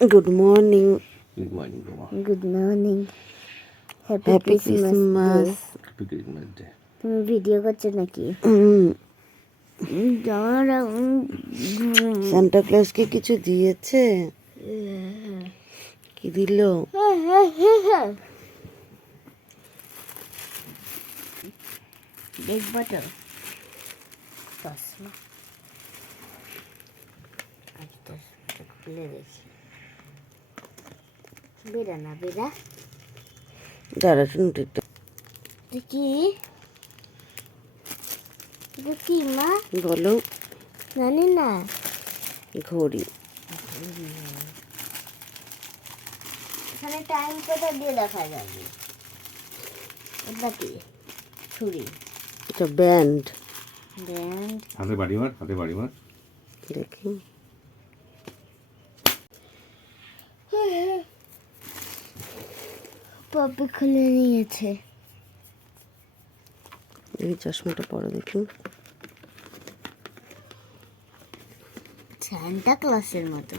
Good morning good morning good morning happy Christmas happy Christmas day তুমি video করছ নাকি? Santa ক্লজকে কিছু দিয়েছে? কি দিল? দেখব তো। চশমা আজ চশমাটা খুলে দেখি। বেরা না বেরা দাঁড়া শুনতে এটা কি? মা? বলো। জানি না। ঘড়ি। এখানে টাইম কোথা দিয়ে দেখা যাবে? এটা কি? ছুরি। এটা ব্যান্ড ব্যান্ড হাতে বাড়ি মার হাতে বাড়ি মার। দেখি। পপি খুলে নিয়েছে। এই চশমাটা পরে দেখি। সান্তা ক্লাসের মতো।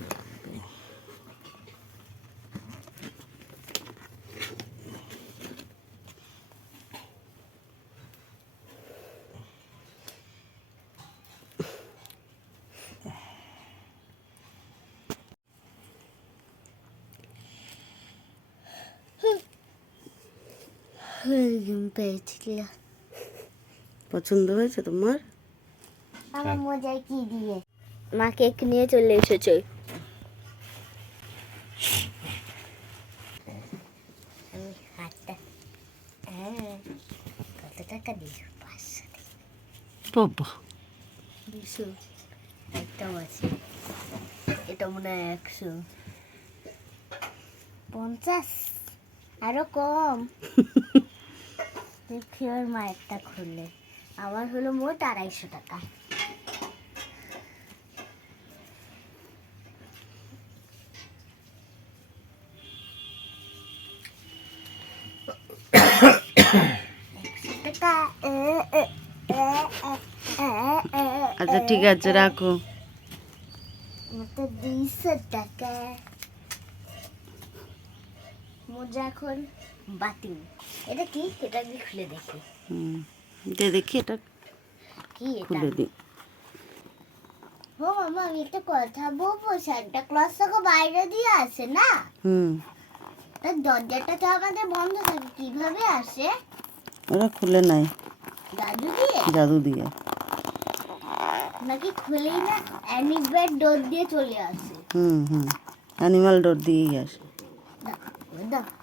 ঘুম পেয়েছিল। পছন্দ হয়েছে তোমার? আমার মজায় কি দিয়ে? মা কেক নিয়ে চলে এসেছে। আমি হাতটা হ্যাঁ কত টাকা দিয়েছ? পাঁচশো বাবা। দুশো। একটাও আছে। এটা মনে হয় একশো। পঞ্চাশ? আরও কম। দেখি ওর মায়েরটা খুললে। আমার হলো মোট আড়াইশো টাকা। আচ্ছা ঠিক আছে রাখো। দুইশো টাকা। মোজা এখন বাতিল। এটা কি? এটা আমি খুলে দেখি। হুম দে দেখি এটা। কি এটা? খুলে দিই ও মামা আমি একটা কথা বলব সান্টা ক্লজ তোকে বাইরে দিয়ে আসে না? হুম। তার দরজাটা তো আমাদের বন্ধ থাকে কীভাবে আসে? ওরা খুলে নাই। দাদু দিয়ে? জাদু দিয়ে। নাকি খুলেই না অ্যানিবের ডোর দিয়ে চলে আসে। হুম হুম। অ্যানিমাল ডোর দিয়েই আসে।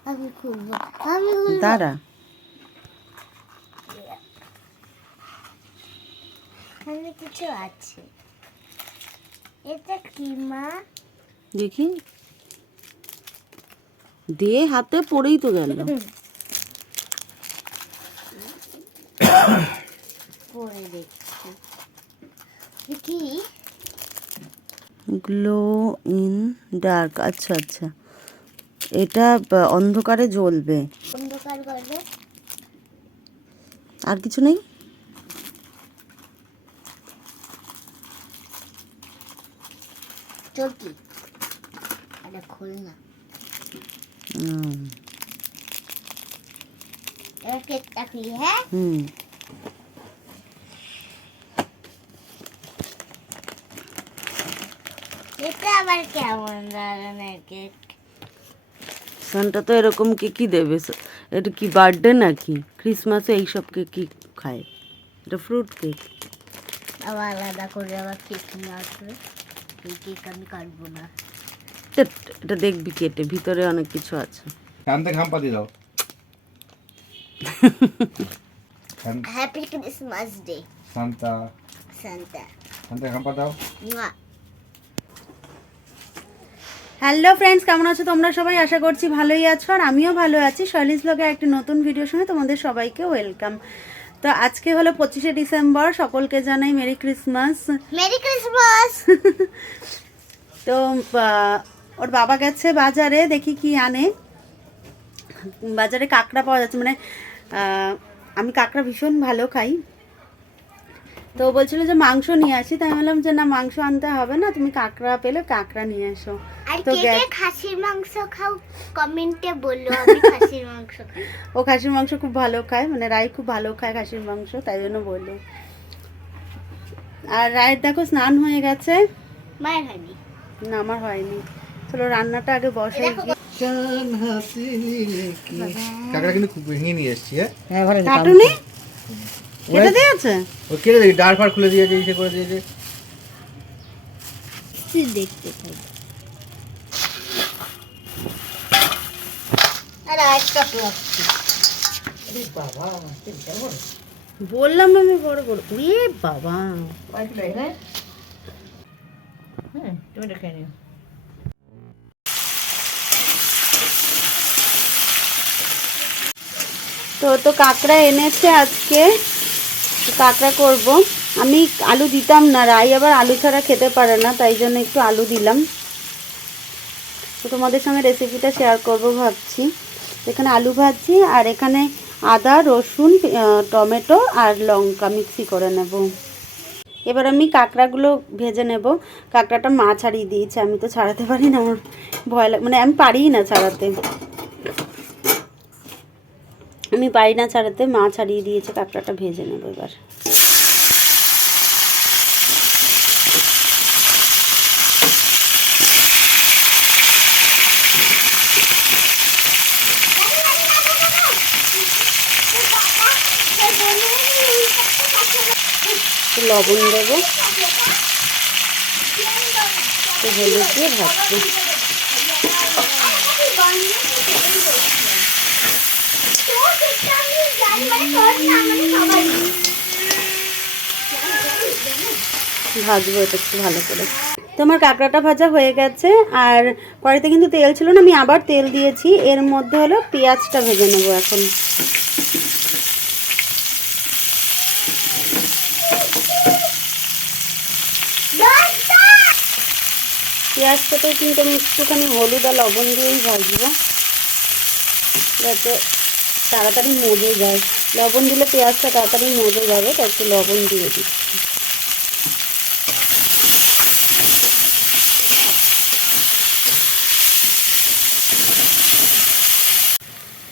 আমি খুলবো আমি দাঁড়া এখানে কিছু আছে এটা কি মা দেখি। দিয়ে হাতে পড়েই তো গেল। পরে দেখছি। কি? গ্লো ইন ডার্ক আচ্ছা আচ্ছা। এটা অন্ধকারে জ্বলবে। অন্ধকার করবে। আর কিছু নেই? এটা খোল না হ্যাঁ? হুম। এটা আবার কেমন ধরনের কেক? সানটা তো এরকম কেকই দেবে? এটা কি বার্থডে নাকি? ক্রিসমাসে এইসব কেকই খায়? এটা ফ্রুট কেক আবার আলাদা করে আবার কেক নিয়ে আসবে। এই কেক আমি কাটবো না। এটা দেখবি কেটে ভিতরে অনেক কিছু আছে। কানতে খাম্পা দিয়ে দাও। Happy Christmas day Santa Santa. কানতে খাম্পা দাও মুয়া। হ্যালো ফ্রেন্ডস কেমন আছো তোমরা সবাই? আশা করছি ভালোই আছো আর আমিও ভালো আছি। শৈলিস ব্লগের একটি নতুন ভিডিওর সঙ্গে তোমাদের সবাইকে ওয়েলকাম তো আজকে হলো পঁচিশে ডিসেম্বর সকলকে জানাই মেরি ক্রিসমাস মেরি ক্রিসমাস তো ওর বাবা গেছে বাজারে দেখি কি আনে। বাজারে কাঁকড়া পাওয়া যাচ্ছে মানে আমি কাঁকড়া ভীষণ ভালো খাই। তো বলছিল যে মাংস নিয়ে আসি তাই বললাম যে না মাংস আনতে হবে না তুমি কাঁকড়া পেলে কাঁকড়া নিয়ে এসো। তো কে কে গ্যা- খাসির মাংস খাও কমেন্টে বলল আমি খাসির মাংস ও খাসির মাংস খুব ভালো খায় মানে রায় খুব ভালো খায় খাসির মাংস তাই জন্য বলল। আর রায়ের দেখো স্নান হয়ে গেছে। মায়ের হয়নি? না আমার হয়নি। চলো রান্নাটা আগে বসাই কাকড়া কিন্তু খুব ভেঙে নিয়ে এসছি হ্যাঁ। কাটুনি কেটে দিয়েছে? ও কেটে দিই ডাল ফাড় খুলে দিয়েছে ইসে করে দিয়েছে। তুই দেখতে পাই? আর একটা প্লাস্টিক বললাম আমি বড় বড়। উড়ে বাবা। তো তো কাঁকড়া এনেছে আজকে। কাঁকড়া করব। আমি আলু দিতাম না, রাই আবার আলু ছাড়া খেতে পারে না, তাই জন্য একটু আলু দিলাম। তো তোমাদের সঙ্গে রেসিপিটা শেয়ার করব ভাবছি। এখানে আলু ভাজছি, আর এখানে আদা, রসুন টমেটো আর লঙ্কা মিক্সি করে নেব। এবার আমি কাঁকড়াগুলো ভেজে নেব। কাঁকড়াটা মা ছাড়িয়ে দিয়েছে, আমি তো ছাড়াতে পারি না, আমার ভয় লাগে মানে আমি পারিই না ছাড়াতে। আমি পারি না ছাড়াতে মা ছাড়িয়ে দিয়েছে কাঁকড়াটা ভেজে নেব এবার। লবণ দেবো। হলুদ দিয়ে ভাজবো। ভাজবো এটা একটু ভালো করে। তো আমার কাঁকড়াটা ভাজা হয়ে গেছে, আর কড়াইতে কিন্তু তেল ছিল না, আমি আবার তেল দিয়েছি। এর মধ্যে হলো পেঁয়াজটা ভেজে নেব এখন। পেঁয়াজটাতেও কিন্তু আমি একটুখানি হলুদ আর লবণ দিয়েই ভাজবো। যাতে তাড়াতাড়ি মজে যায়। লবণ দিলে পেঁয়াজটা তাড়াতাড়ি মজে যাবে তাই একটু লবণ দিয়ে দিচ্ছি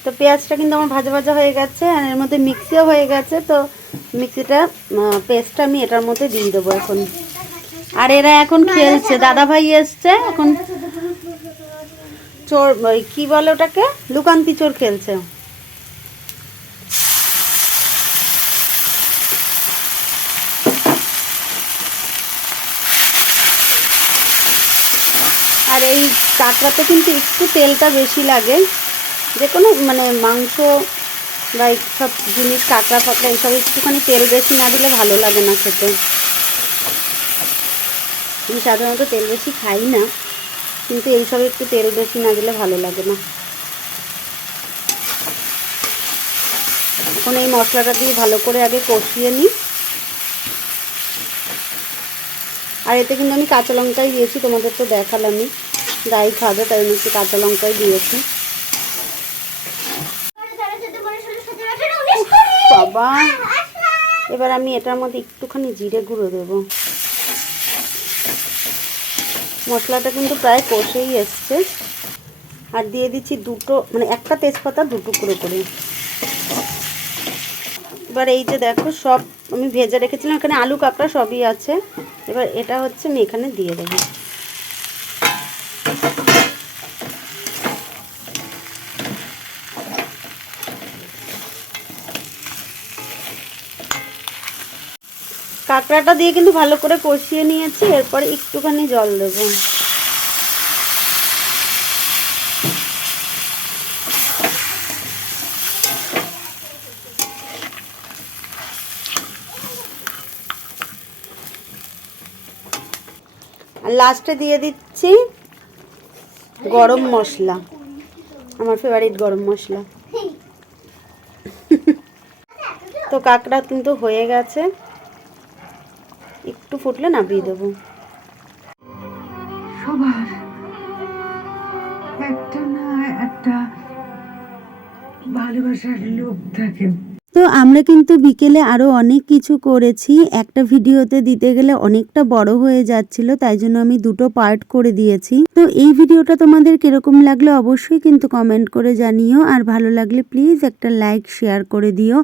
তো পেঁয়াজটা কিন্তু আমার ভাজা ভাজা হয়ে গেছে, আর এর মধ্যে মিক্সিও হয়ে গেছে, তো মিক্সিটা পেস্টটা আমি এটার মধ্যে দিয়ে দেবো এখন। আর এরা এখন খেলছে। দাদা ভাই এসছে, এখন চোর কি বলে ওটাকে? লুকান্তি চোর খেলছে আর এই কাঁকড়াতে কিন্তু একটু তেলটা বেশি লাগে। যে কোনো মানে মাংস বা সব জিনিস, কাঁকড়া, ফাকড়া, এইসব একটুখানি তেল বেশি না দিলে ভালো লাগে না খেতে। আমি সাধারণত তেল বেশি খাই না, কিন্তু এইসব একটু তেল বেশি না দিলে ভালো লাগে না। এখন এই মশলাটা দিয়ে ভালো করে আগে কষিয়ে নিই। আর এতে কিন্তু আমি কাঁচা লঙ্কাই দিয়েছি, তোমাদের তো দেখালামই। যাই খাবে, তাই আমি একটু কাঁচা লঙ্কাই দিয়েছি। বাবা, এবার আমি এটার মধ্যে একটুখানি জিরে গুঁড়ো দেবো। মশলাটা কিন্তু প্রায় কষেই এসছে। আর দিয়ে দিচ্ছি দুটো মানে একটা তেজপাতা দুটো টুকরো করে। এবার এই যে দেখো, সব আমি ভেজে রেখেছিলাম, এখানে আলু কাঁকড়া সবই আছে। এবার এটা হচ্ছে আমি এখানে দিয়ে দেবো। কাঁকড়াটা দিয়ে কিন্তু ভালো করে কষিয়ে নিয়েছি, এরপরে একটুখানি জল দেবো। লাস্টে দিয়ে দিচ্ছি গরম মশলা। আমার ফেভারিট গরম মশলা। তো কাঁকড়া কিন্তু হয়ে গেছে। একটু ফুটলে নামিয়ে দেবো। সবার একটা না একটা ভালোবাসার লোক থাকে। তো আমরা কিন্তু বিকেলে আরও অনেক কিছু করেছি। একটা ভিডিওতে দিতে গেলে অনেকটা বড় হয়ে যাচ্ছিল, তাই জন্য আমি দুটো পার্ট করে দিয়েছি। তো এই ভিডিওটা তোমাদের কীরকম লাগল অবশ্যই কিন্তু কমেন্ট করে জানিও, আর ভালো লাগলে প্লিজ একটা লাইক শেয়ার করে দিও।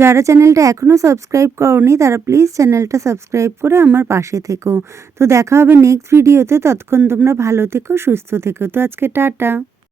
যারা চ্যানেলটা এখনও সাবস্ক্রাইব করনি, তারা প্লিজ চ্যানেলটা সাবস্ক্রাইব করে আমার পাশে থেকো। তো দেখা হবে নেক্সট ভিডিওতে ততক্ষণ তোমরা ভালো থেকো, সুস্থ থেকো। তো আজকে টাটা।